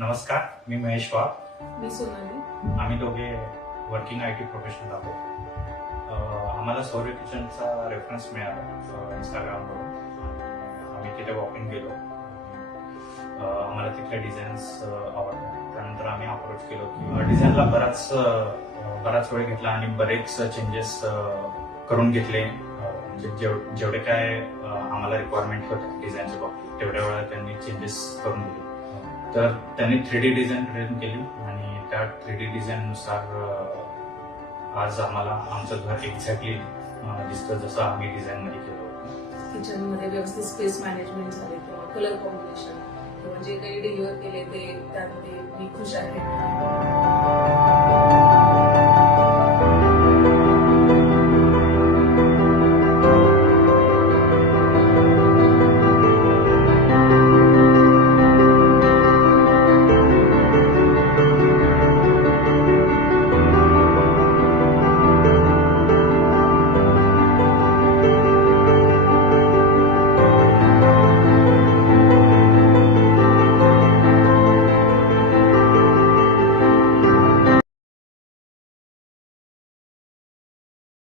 नमस्कार, मी महेश वाघ. मी सोनाली. आम्ही दोघे वर्किंग IT प्रोफेशनल आहोत. आम्हाला सौर्य किचनचा रेफरन्स मिळाला इंस्टाग्रामवरून. आम्ही तिथे वॉकिंग गेलो. आम्हाला तिथले डिझाईन्स आवडले. त्यानंतर आम्ही अप्रोच केलो की डिझाईनला बराच वेळ घेतला आणि बरेच चेंजेस करून घेतले. म्हणजे जेवढे काय आम्हाला रिक्वायरमेंट होते डिझाईनच्या बाबतीत तेवढ्या वेळा त्यांनी चेंजेस करून दिले. तर त्यांनी 3D डिझाईन प्रेझेंट केली आणि त्या 3D डिझाईननुसार आज आम्हाला आमचं घर एक्झॅक्टली दिसतं जसं आम्ही डिझाईनमध्ये केलं होतं. किचनमध्ये व्यवस्थित स्पेस मॅनेजमेंट झाले किंवा कलर कॉम्बिनेशन किंवा जे काही डिलिव्हर केले ते त्यामध्ये मी खुश आहे.